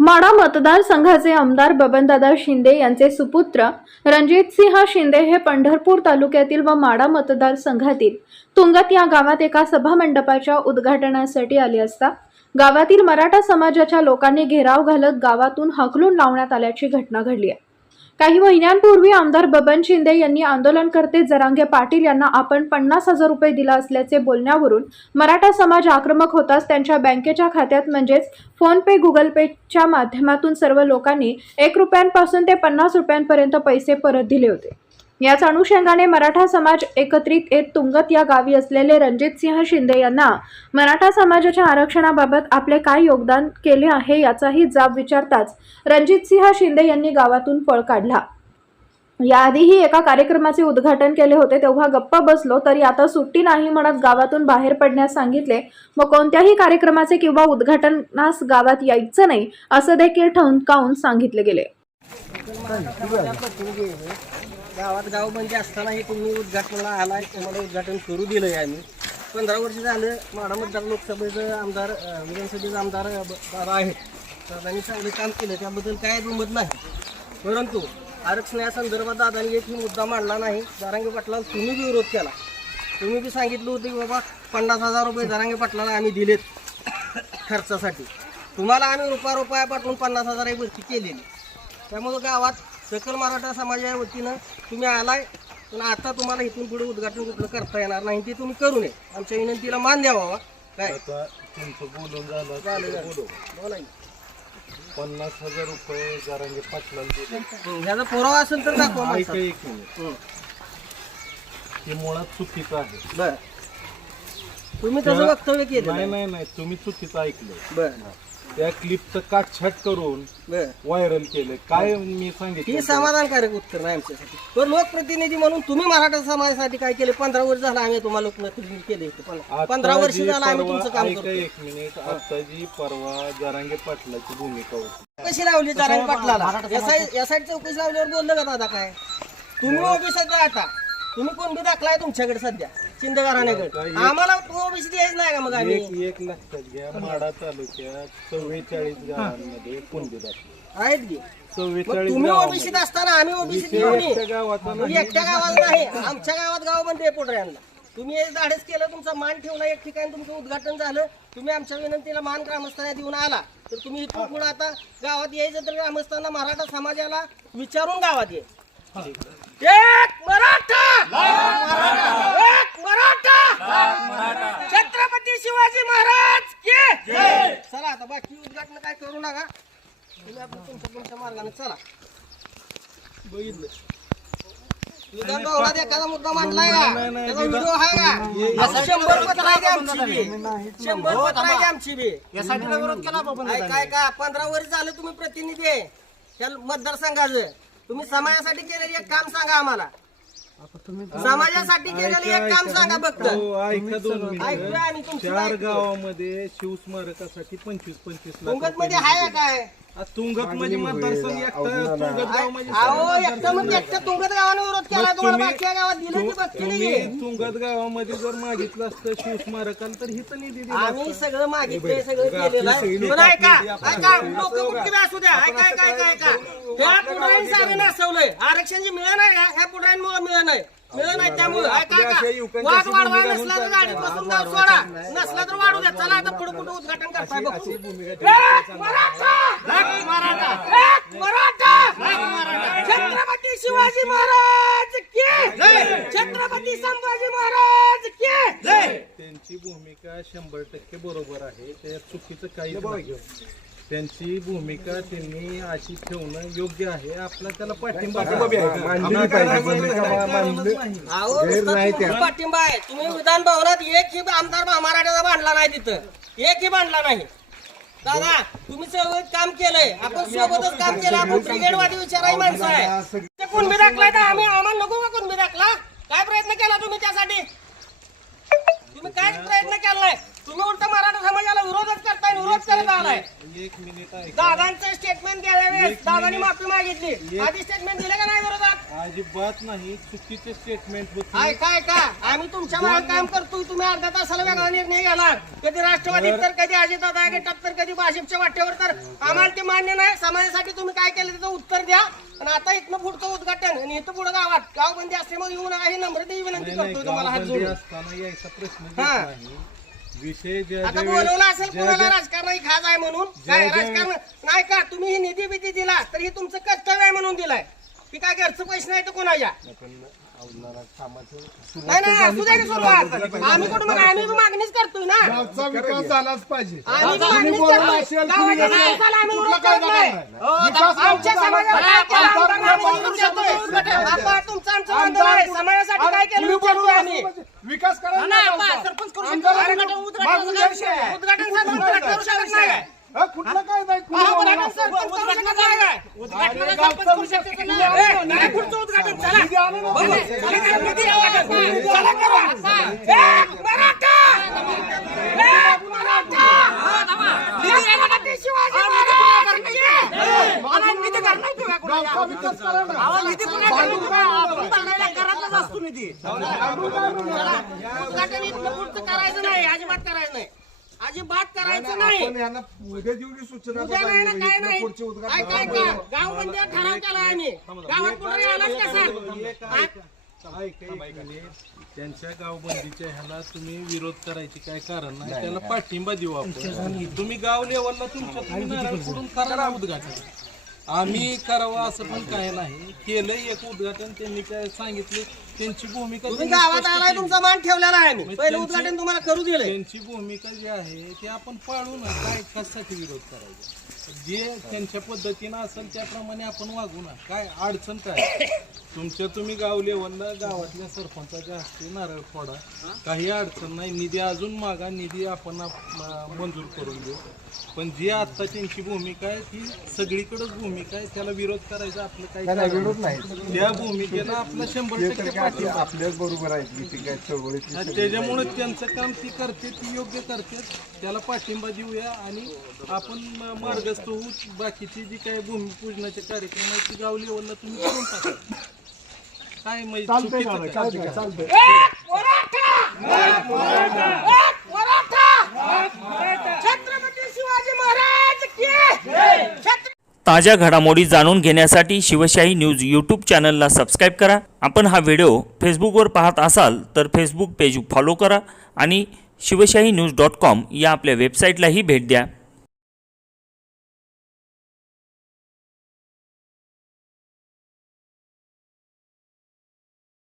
माडा मतदारसंघाचे आमदार बबनदादा शिंदे यांचे सुपुत्र रणजितसिंह शिंदे हे पंढरपूर तालुक्यातील व माडा मतदारसंघातील तुंगत या गावात एका सभामंडपाच्या उद्घाटनासाठी आले असता गावातील मराठा समाजाच्या लोकांनी घेराव घालत गावातून हकलून लावण्यात आल्याची घटना घडली आहे. काही महिन्यांपूर्वी आमदार बबन शिंदे यांनी आंदोलनकर्ते जरांगे पाटील यांना आपण पन्नास हजार रुपये दिला असल्याचे बोलण्यावरून मराठा समाज आक्रमक होताच त्यांच्या बँकेच्या खात्यात म्हणजेच फोन पे गुगल पेच्या माध्यमातून सर्व लोकांनी एक रुपयांपासून ते पन्नास रुपयांपर्यंत पैसे परत दिले होते. याच अनुषंगाने मराठा समाज एकत्रित येत तुंगत या गावी असलेले रणजितसिंह शिंदे यांना मराठा समाजाच्या आरक्षणाबाबत आपले काय योगदान केले आहे याचाही जाब विचारताच रणजितसिंह शिंदे यांनी गावातून पळ काढला. याआधीही एका कार्यक्रमाचे उद्घाटन केले होते तेव्हा गप्पा बसलो तरी आता सुट्टी नाही म्हणत गावातून बाहेर पडण्यास सांगितले व कोणत्याही कार्यक्रमाचे किंवा उद्घाटनास गावात यायचं नाही असं देखील ठणकावून सांगितले गेले. गावात गाव म्हणजे असताना हे तुम्ही उद्घाटनाला आलाय तुम्हाला उद्घाटन करू आहे आम्ही. पंधरा वर्ष झालं माडा मतदार लोकसभेचं आमदार अं, विधानसभेचे आमदार बाबा आहेत. त्यांनी चांगले काम केलं त्याबद्दल काय दुमत नाही. परंतु आरक्षण या संदर्भात दादांनी मुद्दा मांडला नाही. दारांगे पाटलाला तुम्ही बी विरोध केला. तुम्ही बी सांगितलं होतं की बाबा पन्नास हजार रुपये दारांगे पाटलाला आम्ही दिलेत खर्चासाठी. तुम्हाला आम्ही रुपया रुपया पाठवून पन्नास हजार भरती केलेली. त्यामुळं गावात सकल मराठा समाजाच्या वतीनं तुम्ही आलाय पण आता तुम्हाला इथून पुढे उद्घाटन कुठलं करता येणार नाही ते तुम्ही करू नये आमच्या विनंतीला मान द्यावा बा. काय आता तुमचं बोलून झालं झालं, झालं. बोलू. बोला की. पन्नास हजार रुपये जारांगे पाटलाला दिले हं, ह्याचा पुरावा असेल तर दाखवा ऐका माणसाला. एक मिनिट हं, हे मुळात चुकीचं आहे बरं तुम्ही त्याचं वक्तव्य केलं नाही नाही नाही तुम्ही चुकीचं ऐकलं बरं त्या क्लिपचं काटछाट करून बरं. व्हायरल केलं. काय मी ही सांगितलं समाधानकारक उत्तर नाही आमच्यासाठी. पण लोकप्रतिनिधी म्हणून तुम्ही मराठा समाजासाठी काय केले? पंधरा वर्ष झालं आम्ही तुम्हाला लोकप्रतिनिधी केले इथे. पंधरा वर्ष जी झालं आम्ही परवा- तुमचं काम ऐका करतो एक मिनिट आता जी परवा जारांगे पाटलाची भूमिका होती. कशी लावली जारांगे पाटलाला? या साईड चौकशी लावल्यावर बोललं का दादा काय? तुम्ही द्या आता तुम्ही कोण बी दाखलाय तुमच्याकडे सध्या? शिंदे घराण्याकडे आम्हाला ओबीसी द्यायच नाही का मग आम्ही? एक एक लक्षात घ्या माडा तालुक्यात चव्वेचाळीस गावांमध्ये कोणते दाखले. आहेत की? मग चव्वेचाळीस तुम्ही गावांमध्ये. ओबीसी असताना आम्ही ओबीसी विषय दिली एकट्या गावाचा मग एकट्या गावात नाही. आमच्या गावात गाव म्हणते पोटऱ्यांना. तुम्ही हे धाडस केलं तुमचा मान ठेवला एक ठिकाणी तुमचं उद्घाटन झालं. तुम्ही आमच्या विनंतीला मान ग्रामस्थांना देऊन आला. तर तुम्ही इथून पुढे आता गावात यायचं तर ग्रामस्थांना मराठा समाजाला विचारून गावात ये. एक मराठा! एक मराठा! छत्रपती शिवाजी महाराज की! चला आता बाकी उद्घाटन काय करू नका. तुम्ही आपलं तुमच्या तुमच्या मार्गाने चला. बघितलं. विधान भवनात एखादा मुद्दा मांडलाय का? त्याचा व्हिडिओ आहे का? असं शंभर पत्र आहे की आमची बी. शंभर पत्र आहे की आमची बी. काय काय काय? पंधरा वर्ष झालं तुम्ही प्रतिनिधी आहे. त्या मतदारसंघाचं. तुम्ही समाजासाठी केलेलं एक काम सांगा आम्हाला. समाजासाठी केलेलं एक काम सांगा फक्त. हो, ऐका दोन ऐकूया आम्ही मिनिट तुमचं चार ऐकतो. गावामध्ये शिवस्मारकासाठी पंचवीस पंचवीस लाख मुंगत रुपये मध्ये आहे काय? तुंगत म्हणजे मतदारसंघ एकटा तुंगत गाव म्हणजे अहो एकटं मग एकट्या तुंगत गावाने विरोध केला तुम्हाला तुम्ही- बाकी गावात दिलं की बघ तुम्ही तुंगत गावामध्ये जर मागितलं असतं शिवस्मारकाला तर हिथं निधी दिला आम्ही सगळं मागितलंय सगळं केलेलं आहे. पण ऐका ऐका लोक कुठे असू द्या? ऐका ऐका ऐका. ऐका ह्या नासवलंय. आरक्षण जे मिळणार आहे का ह्या पुढाऱ्यांमुळे मिळत नाही. मिळत नाही त्यामुळे. ऐका ऐका वाद वाढवा नसला तर गाडीत बसून गाव सोडा. नसला तर वाढू द्या. चला आता पुढे कुठे उद्घाटन करताय बघू. एक मराठा! एक मराठा! एक मराठा! एक मराठा! छत्रपती शिवाजी महाराज की! छत्रपती संभाजी महाराज की! त्यांची भूमिका शंभर टक्के बरोबर आहे. त्यात चुकीचं नाही. त्यांची भूमिका त्यांनी अशी ठेवणं योग्य आहे. आपला त्याला पाठिंबा मांडली पाहिजे. अहो, नुसतं पाठिंबा आहे. तुम्ही विधान भवनात एक ही आमदार मराठ्याचा बांधला नाही तिथं. एक ही बांधला नाही. दादा तुम्ही सोबत काम केलंय. आपण सोबतच काम केलं. आपण ब्रिगेडवादी विचाराही माणसं आहे. ते कुणबी दाखलाय तर आम्ही आम्हाला नको का कुणबी दाखला? काय प्रयत्न केला तुम्ही त्यासाठी? तुम्ही काय प्रयत्न केला नाही तुम्ही उलट मराठा विरोध करत आलाय. एक मिनिट दादांचं स्टेटमेंट द्यावेळेस दादांनी माफी मागितली. आधी स्टेटमेंट दिले का नाही विरोधात? अजिबात नाही. चुकीचे स्टेटमेंट होते. काय काय का आम्ही तुमच्या मागे काम करतोय. तुम्ही अर्ध्या तासाला वेगळा निर्णय घ्याला कधी राष्ट्रवादीत तर कधी अजितदादा गटात तर कधी भाजपच्या वाटेवर तर. आम्हाला ते मान्य नाही. समाजासाठी तुम्ही काय केलं त्याचं उत्तर द्या. आणि आता इथनं पुढचं उद्घाटन आणि इथं पुढे गावात. गावबंदी असल्यामुळे येऊन आहे. नम्रतेची विनंती करतोय तुम्हाला हात जोडून. असताना यायचा प्रश्न हा. नाही. विषय ज्या आता ज्या बोलवलं वेळेस- असेल ज्या कुणाला ज्या- राजकारणाची खाज आहे म्हणून. काय ज्या- राजकारण? नाही का? तुम्ही ही निधी बिधी दिला तर हे तुमचं कर्तव्य आहे म्हणून दिलाय. की काय घरचं पैसे नाही तर कोणाच्या? नाही नाही असू द्या की सुरुवात. आम्ही कुठं मग आम्ही बी मागणीच करतोय ना. गावचा विकास झालाच पाहिजे. आम्ही बी कुणी मागणीच बोललं करतोय असेल, कुणी गावाच्या नाही. विकासाला आम्ही कुठलं विरोध काय करत नाही. करणार? विकास आमच्या झाला समाजाला काय केलं? आमदार आमदारांना आम्ही बाबा विरोध करतोय. आमदार आता तुमचं आमचं बंधन आहे समाजासाठी काय केलं? कुणी विचारतोय बोललं आम्ही. असेल विकास करायला नाही. सरपंच करू आमदार शकतो. मागून? उद्घाटन करू नाही काय? हा, कुठलं काय नाही अहो, उद्घाटन असेल. सरपंच करू शकत नाही काय? उद्घाटनाला अरे, सरपंच गावचा करू विकास शकत किती नाही. आहे? ए, नाही पुढचं उद्घाटन चला निधी आणू नका. बघू, चला करा, निधी उद्घाटन. चला करा. एक मराठा! एक मराठा! छत्रपती शिवाजी महाराज निधी करणार कुणाला? निधी कुणाला का? असतो निधी. उद्घाटन इथलं पुढचं करायचं नाही अजिबात करायचं नाही. अजिबात करायचं नाही. उद्या देऊ की सूचना उद्या नाही ना काय नाही. पुढचे उद्घाटन ऐका ऐका. गाव बंदी ठराव केला आम्ही. गावात कुठे आलाच एक मिनिट. त्यांच्या गावबंदीच्या ह्याला तुम्ही विरोध करायचे काय कारण नाही? त्याला पाठिंबा देऊ आपण. तुम्ही गाव लेवलला तुमच्या तुम्ही करा उद्घाटन. आम्ही करावं असं पण काय नाही. केलं एक उद्घाटन त्यांनी काय सांगितले? त्यांची भूमिका तुम्ही गावात आलाय. तुमचा मान ठेवलेला आहे आम्ही. पहिलं त्यांची- उद्घाटन तुम्हाला करू दिलंय. त्यांची भूमिका जी आहे ते आपण पाळू ना काय कशासाठी विरोध करायचा? जे त्यांच्या पद्धतीनं असेल त्याप्रमाणे आपण वागू ना. काय अडचण काय? तुमच्या तुम्ही गाव लेवलला गावातल्या सरपंचाच्या हस्ते नारळ फोडा. काही अडचण नाही. निधी अजून मागा. निधी आपण आप- मंजूर करून देऊ. पण जी आता त्यांची भूमिका आहे ती सगळीकडेच भूमिका आहे. त्याला विरोध करायचा आपलं काही नाही, कारण विरोध नाही. त्या भूमिकेला आपला शंभर टक्के पाठिंबा आहे. आपल्याच बरोबर आहेत की ती काय चळवळीतली आणि सगळी त्याच्यामुळे त्यांचं काम ती करते ती योग्य करते. त्याला पाठिंबा देऊया आणि आपण म- होऊ बाकीची जी काही भूमिपूजनाचे कार्यक्रम आहेत ती गाव लेवलला तुम्ही करून टाका काय चालतंय चुकीचं दादा, काय? चालतंय चालतंय एक मराठा! एक मराठा! छत्रपती शिवाजी महाराज की छत्र- ताज्या घडामोडी जाणून घेण्यासाठी शिवशाही न्यूज यूट्यूब चॅनलला सबस्क्राईब करा आपण हा व्हिडिओ फेसबुकवर पाहत असाल तर फेसबुक पेज फॉलो करा आणि शिवशाही न्यूज डॉट कॉम या आपल्या वेबसाईटलाही भेट द्या